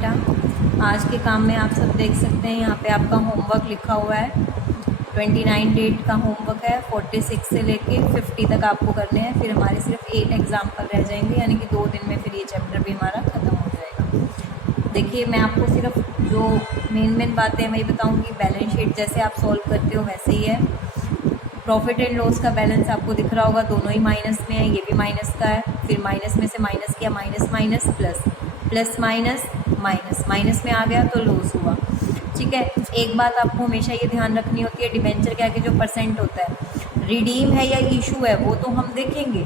बेटा। आज के काम में आप सब देख सकते हैं यहाँ पे आपका होमवर्क लिखा हुआ है। 29 डेट का होमवर्क है। 46 से लेके 50 तक आपको करने हैं। फिर हमारे सिर्फ 8 एग्जाम्पल रह जाएंगे, यानी कि 2 दिन में फिर ये चैप्टर भी हमारा ख़त्म हो जाएगा। देखिए, मैं आपको सिर्फ जो मेन बातें हैं वही बताऊँगी। बैलेंस शीट जैसे आप सॉल्व करते हो वैसे ही है। प्रॉफिट एंड लॉस का बैलेंस आपको दिख रहा होगा, दोनों ही माइनस में है। ये भी माइनस का है, फिर माइनस में से माइनस किया, minus minus plus, plus minus minus, minus में आ गया तो लॉस हुआ। ठीक है, एक बात आपको हमेशा ये ध्यान रखनी होती है, डिबेंचर के आगे जो परसेंट होता है, रिडीम है या इशू है वो तो हम देखेंगे,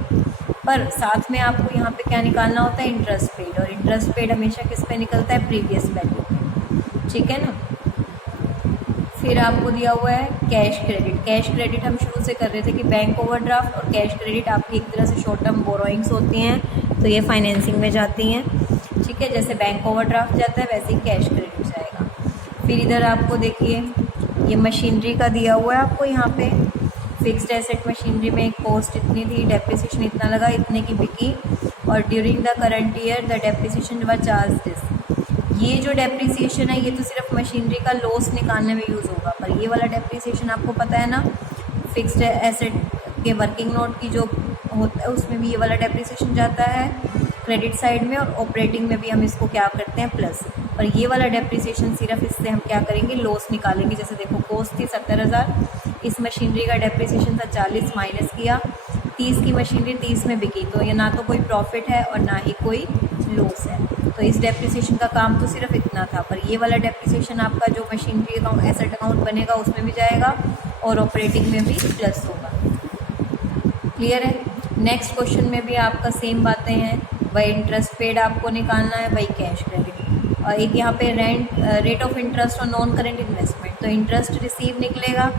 पर साथ में आपको यहाँ पे क्या निकालना होता है, इंटरेस्ट पेड। और इंटरेस्ट पेड हमेशा किस पे निकलता है, प्रीवियस वैल्यू पे। ठीक है ना। फिर आपको दिया हुआ है कैश क्रेडिट। कैश क्रेडिट हम शुरू से कर रहे थे कि बैंक ओवरड्राफ्ट और कैश क्रेडिट आपकी एक तरह से शॉर्ट टर्म बोरोइंग्स होती हैं, तो ये फाइनेंसिंग में जाती हैं। ठीक है, जैसे बैंक ओवरड्राफ्ट जाता है वैसे ही कैश क्रेडिट जाएगा। फिर इधर आपको देखिए ये मशीनरी का दिया हुआ है आपको यहाँ पे। फिक्स्ड एसेट मशीनरी में कॉस्ट इतनी थी, डेप्रिसिएशन इतना लगा, इतने की बिकी, और during the current year the depreciation was charge this. ये जो डेप्रिसिएशन है ये तो सिर्फ मशीनरी का लॉस निकालने में यूज़ होगा, पर ये वाला डेप्रिसिएशन आपको पता है ना, फिक्स्ड एसेट के वर्किंग नोट की जो होता है उसमें भी ये वाला डेप्रिसिएशन जाता है क्रेडिट साइड में, और ऑपरेटिंग में भी हम इसको क्या करते हैं, प्लस। और ये वाला डेप्रिसिएशन सिर्फ इससे हम क्या करेंगे, लॉस निकालेंगे। जैसे देखो, कॉस्ट थी 70,000, इस मशीनरी का डेप्रिसिएशन था 40, माइनस किया 30 की मशीनरी 30 में बिकी, तो ये ना तो कोई प्रॉफिट है और ना ही कोई लॉस है। तो इस डेप्रिसिएशन का काम तो सिर्फ इतना था, पर ये वाला डेप्रिसिएशन आपका जो मशीनरी अकाउंट एसेट अकाउंट बनेगा उसमें भी जाएगा और ऑपरेटिंग में भी प्लस होगा। क्लियर है। नेक्स्ट क्वेश्चन में भी आपका सेम बातें हैं, वही इंटरेस्ट पेड आपको निकालना है, वही कैश क्रेडिट। और एक यहाँ पे रेट ऑफ इंटरेस्ट और नॉन करेंट इन्वेस्टमेंट, तो इंटरेस्ट रिसीव निकलेगा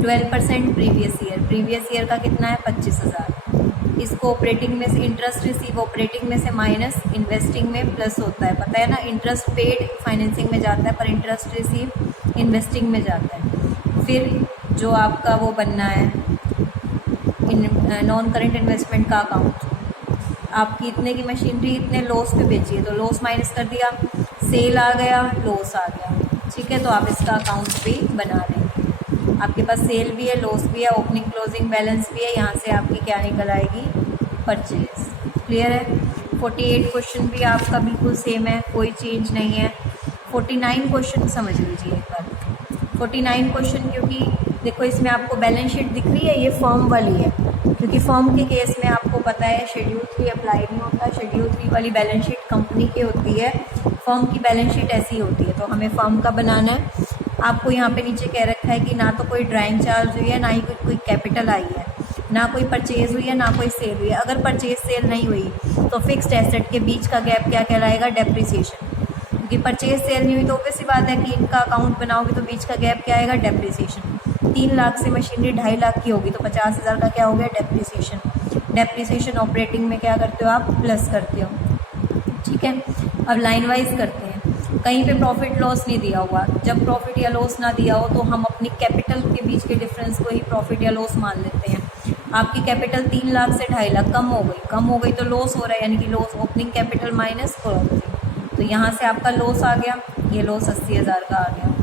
12% प्रीवियस ईयर का कितना है, 25,000। इसको ऑपरेटिंग में से इंटरेस्ट रिसीव ऑपरेटिंग में से माइनस इन्वेस्टिंग में प्लस होता है, पता है ना। इंटरेस्ट पेड फाइनेंसिंग में जाता है, पर इंटरेस्ट रिसीव इन्वेस्टिंग में जाता है। फिर जो आपका वो बनना है नॉन करेंट इन्वेस्टमेंट का अकाउंट, आपकी इतने की मशीनरी इतने लॉस पे बेची है तो लॉस माइनस कर दिया, सेल आ गया, लॉस आ गया। ठीक है, तो आप इसका अकाउंट भी बना लेंगे। आपके पास सेल भी है, लॉस भी है, ओपनिंग क्लोजिंग बैलेंस भी है, यहाँ से आपकी क्या निकल आएगी, परचेज। क्लियर है। 48 क्वेश्चन भी आपका बिल्कुल सेम है, कोई चेंज नहीं है। 49 क्वेश्चन समझ लीजिए एक बार। 49 क्वेश्चन, क्योंकि देखो इसमें आपको बैलेंस शीट दिख रही है, ये फर्म वाली है, क्योंकि फर्म के केस में आपको पता है शेड्यूल 3 अप्लाई नहीं होता। शेड्यूल 3 वाली बैलेंस शीट कंपनी की होती है, फर्म की बैलेंस शीट ऐसी होती है, तो हमें फर्म का बनाना है। आपको यहाँ पे नीचे कह रखा है कि ना तो कोई ड्राइंग चार्ज हुई है, ना ही कोई कैपिटल आई है, ना कोई परचेज हुई है, ना कोई सेल हुई है। अगर परचेज सेल नहीं हुई तो फिक्स्ड एसेट के बीच का गैप क्या कहलाएगा, डेप्रिसिएशन। क्योंकि परचेज सेल नहीं हुई तो ऑब्वियस सी बात है कि इनका अकाउंट बनाओगे तो बीच का गैप क्या आएगा, डेप्रिसिएशन। 3 लाख से मशीनरी 2.5 लाख की होगी तो 50,000 का क्या हो गया, डेप्रिसिएशन। डेप्रिसिएशन ऑपरेटिंग में क्या करते हो आप, प्लस करते हो। ठीक है, अब लाइन वाइज करते हैं। कहीं पे प्रॉफिट लॉस नहीं दिया हुआ, जब प्रॉफिट या लॉस ना दिया हो तो हम अपनी कैपिटल के बीच के डिफरेंस को ही प्रॉफिट या लॉस मान लेते हैं। आपकी कैपिटल 3 लाख से 2.5 लाख कम हो गई तो लॉस हो रहा है, यानी कि loss opening capital minus closing, तो यहाँ से आपका लॉस आ गया, ये लॉस 80,000 का आ गया।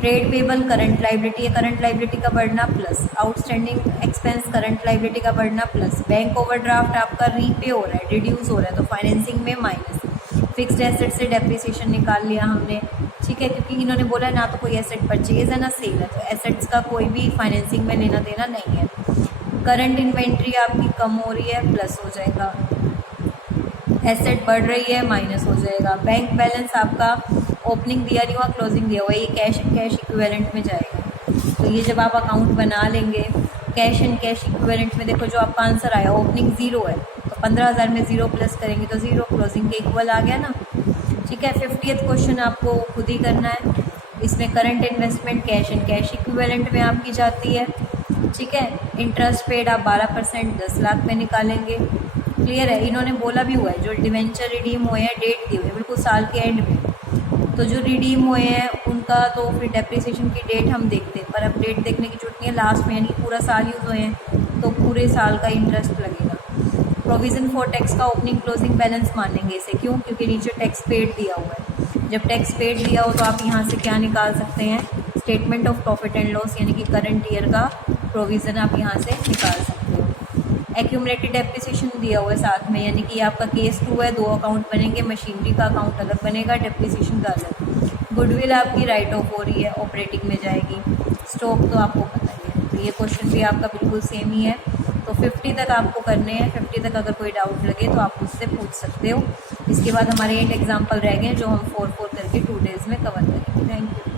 ट्रेड पेबल करंट लाइबिलिटी है, करंट लाइबिलिटी का बढ़ना plus, outstanding expense current liability का बढ़ना प्लस, बैंक ओवरड्राफ्ट आपका रीपे हो रहा है, रिड्यूस हो रहा है, तो फाइनेंसिंग में माइनस। फिक्स्ड एसेट से डेप्रिसिएशन निकाल लिया हमने। ठीक है, क्योंकि इन्होंने बोला है ना तो कोई एसेट परचेज है ना सेल है, तो एसेट्स का कोई भी फाइनेंसिंग में लेना देना नहीं है। करंट इन्वेंट्री आपकी कम हो रही है, प्लस हो जाएगा। एसेट बढ़ रही है, माइनस हो जाएगा। बैंक बैलेंस आपका ओपनिंग दिया नहीं हुआ, क्लोजिंग दिया हुआ, ये कैश इक्विवेलेंट में जाएगा। तो ये जब आप अकाउंट बना लेंगे, कैश एंड कैश इक्विवेलेंट में देखो जो आपका आंसर आया, ओपनिंग 0 है तो 15,000 में 0 प्लस करेंगे तो 0, क्लोजिंग के इक्वल आ गया ना। ठीक है, 50th क्वेश्चन आपको खुद ही करना है। इसमें current investment cash and cash equivalent में आपकी जाती है। ठीक है, इंटरेस्ट पेड आप 12% 10 लाख में निकालेंगे। क्लियर है। इन्होंने बोला भी हुआ है जो डिवेंचर रिडीम हुए हैं, डेट दी हुई है बिल्कुल साल के एंड में, तो जो रिडीम हुए हैं उनका तो फिर डेप्रिसिएशन की डेट हम देखते हैं, पर अब डेट देखने की जरूरत नहीं है, लास्ट में यानी पूरा साल यूज़ हुए हैं तो पूरे साल का इंटरेस्ट लगेगा। प्रोविज़न फॉर टैक्स का ओपनिंग क्लोजिंग बैलेंस मानेंगे इसे, क्यों, क्योंकि नीचे टैक्स पेड दिया हुआ है। जब टैक्स पेड दिया हो तो आप यहाँ से क्या निकाल सकते हैं, statement of profit and loss यानी कि करंट ईयर का प्रोविज़न आप यहाँ से निकाल सकते हो। एक्यूमुलेटेड डेप्रिसिएशन दिया हुआ है साथ में, यानी कि आपका केस 2 है, 2 अकाउंट बनेंगे, मशीनरी का अकाउंट अलग बनेगा, डेप्रिसिएशन का अलग। गुडविल आपकी राइट ऑफ हो रही है, ऑपरेटिंग में जाएगी। स्टॉक तो आपको पता ही है, तो ये क्वेश्चन भी आपका बिल्कुल सेम ही है। तो 50 तक आपको करने हैं, 50 तक अगर कोई डाउट लगे तो आप मुझसे पूछ सकते हो। इसके बाद हमारे 8 एग्जाम्पल रह गए जो हम 4 करके 2 डेज़ में कवर करेंगे। Thank you.